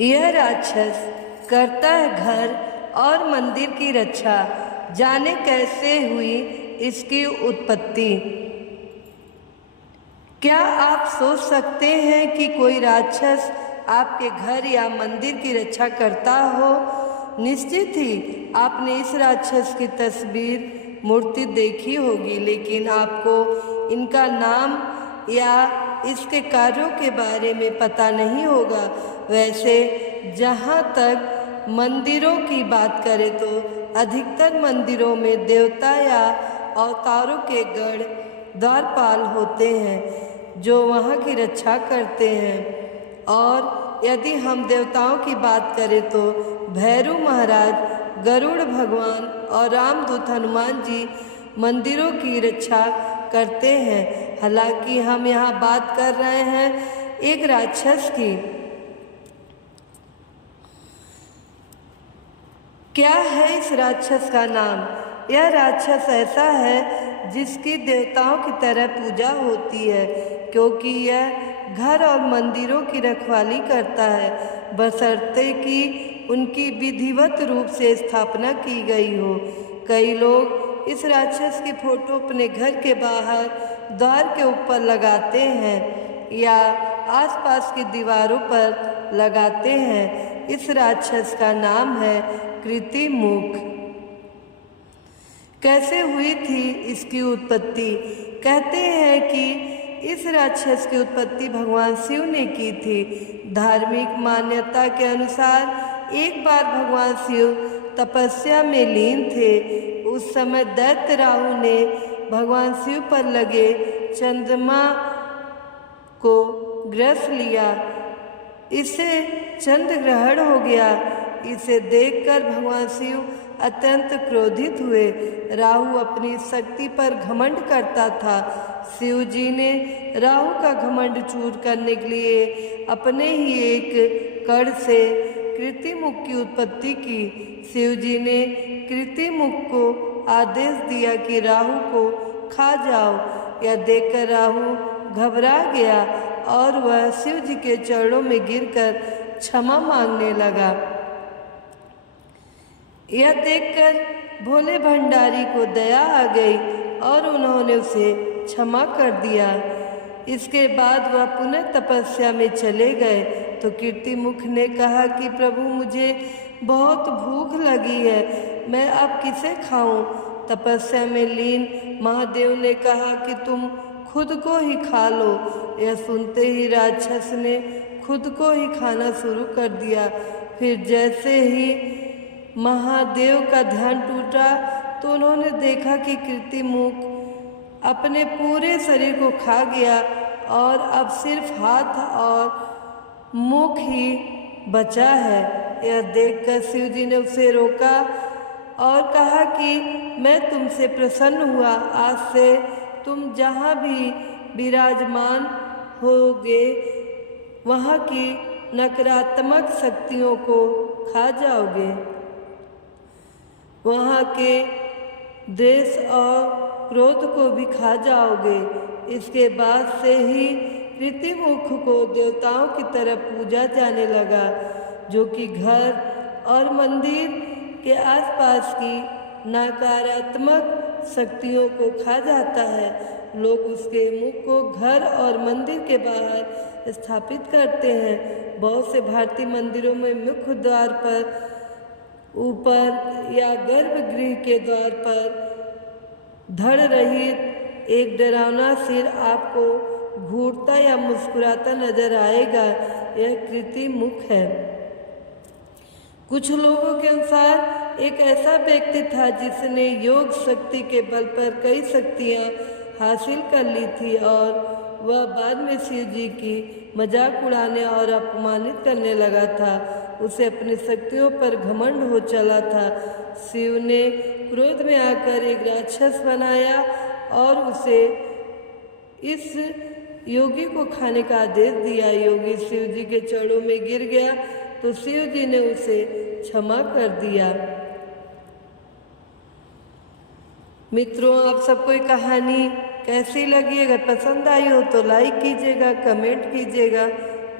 यह राक्षस करता है घर और मंदिर की रक्षा। जाने कैसे हुई इसकी उत्पत्ति। क्या आप सोच सकते हैं कि कोई राक्षस आपके घर या मंदिर की रक्षा करता हो? निश्चित ही आपने इस राक्षस की तस्वीर मूर्ति देखी होगी, लेकिन आपको इनका नाम या इसके कार्यों के बारे में पता नहीं होगा। वैसे जहाँ तक मंदिरों की बात करें तो अधिकतर मंदिरों में देवता या अवतारों के गढ़ द्वारपाल होते हैं जो वहाँ की रक्षा करते हैं। और यदि हम देवताओं की बात करें तो भैरव महाराज, गरुड़ भगवान और रामदूत हनुमान जी मंदिरों की रक्षा करते हैं। हालांकि हम यहाँ बात कर रहे हैं एक राक्षस की। क्या है इस राक्षस का नाम? यह राक्षस ऐसा है जिसकी देवताओं की तरह पूजा होती है, क्योंकि यह घर और मंदिरों की रखवाली करता है, बशर्ते कि उनकी विधिवत रूप से स्थापना की गई हो। कई लोग इस राक्षस की फोटो अपने घर के बाहर द्वार के ऊपर लगाते हैं या आसपास की दीवारों पर लगाते हैं। इस राक्षस का नाम है कृतिमुख। कैसे हुई थी इसकी उत्पत्ति? कहते हैं कि इस राक्षस की उत्पत्ति भगवान शिव ने की थी। धार्मिक मान्यता के अनुसार एक बार भगवान शिव तपस्या में लीन थे। उस समय दैत्य राहु ने भगवान शिव पर लगे चंद्रमा को ग्रस लिया। इसे चंद्र ग्रहण हो गया। इसे देखकर भगवान शिव अत्यंत क्रोधित हुए। राहु अपनी शक्ति पर घमंड करता था। शिव जी ने राहु का घमंड चूर करने के लिए अपने ही एक कड़ से कृतिमुख की उत्पत्ति की। शिव जी ने कृतिमुख को आदेश दिया कि राहु को खा जाओ। यह देखकर राहु घबरा गया और वह शिव जी के चरणों में गिरकर क्षमा मांगने लगा। यह देखकर भोले भंडारी को दया आ गई और उन्होंने उसे क्षमा कर दिया। इसके बाद वह पुनः तपस्या में चले गए तो कृतिमुख ने कहा कि प्रभु, मुझे बहुत भूख लगी है, मैं अब किसे खाऊं? तपस्या में लीन महादेव ने कहा कि तुम खुद को ही खा लो। यह सुनते ही राक्षस ने खुद को ही खाना शुरू कर दिया। फिर जैसे ही महादेव का ध्यान टूटा तो उन्होंने देखा कि कृतिमुख अपने पूरे शरीर को खा गया और अब सिर्फ हाथ और मुख ही बचा है। यह देखकर शिव जी ने उसे रोका और कहा कि मैं तुमसे प्रसन्न हुआ। आज से तुम जहाँ भी विराजमान होगे वहाँ की नकारात्मक शक्तियों को खा जाओगे, वहाँ के द्वेष और क्रोध को भी खा जाओगे। इसके बाद से ही कृतिमुख को देवताओं की तरह पूजा जाने लगा, जो कि घर और मंदिर के आसपास की नकारात्मक शक्तियों को खा जाता है। लोग उसके मुख को घर और मंदिर के बाहर स्थापित करते हैं। बहुत से भारतीय मंदिरों में मुख्य द्वार पर ऊपर या गर्भगृह के द्वार पर धड़ रहित एक डरावना सिर आपको घूरता या मुस्कुराता नजर आएगा। यह कृतिमुख है। कुछ लोगों के अनुसार एक ऐसा व्यक्ति था जिसने योग शक्ति के बल पर कई शक्तियां हासिल कर ली थी और वह बाद में शिव जी की मजाक उड़ाने और अपमानित करने लगा था। उसे अपनी शक्तियों पर घमंड हो चला था। शिव ने क्रोध में आकर एक राक्षस बनाया और उसे इस योगी को खाने का आदेश दिया। योगी शिव जी के चरणों में गिर गया तो शिव जी ने उसे क्षमा कर दिया। मित्रों, आप सबको ये कहानी कैसी लगी? अगर पसंद आई हो तो लाइक कीजिएगा, कमेंट कीजिएगा।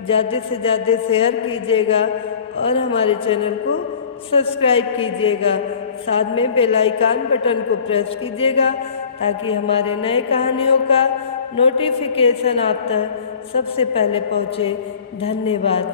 ज़्यादा से ज़्यादा शेयर कीजिएगा और हमारे चैनल को सब्सक्राइब कीजिएगा। साथ में बेल आइकन बटन को प्रेस कीजिएगा ताकि हमारे नए कहानियों का नोटिफिकेशन आप तक सबसे पहले पहुँचे। धन्यवाद।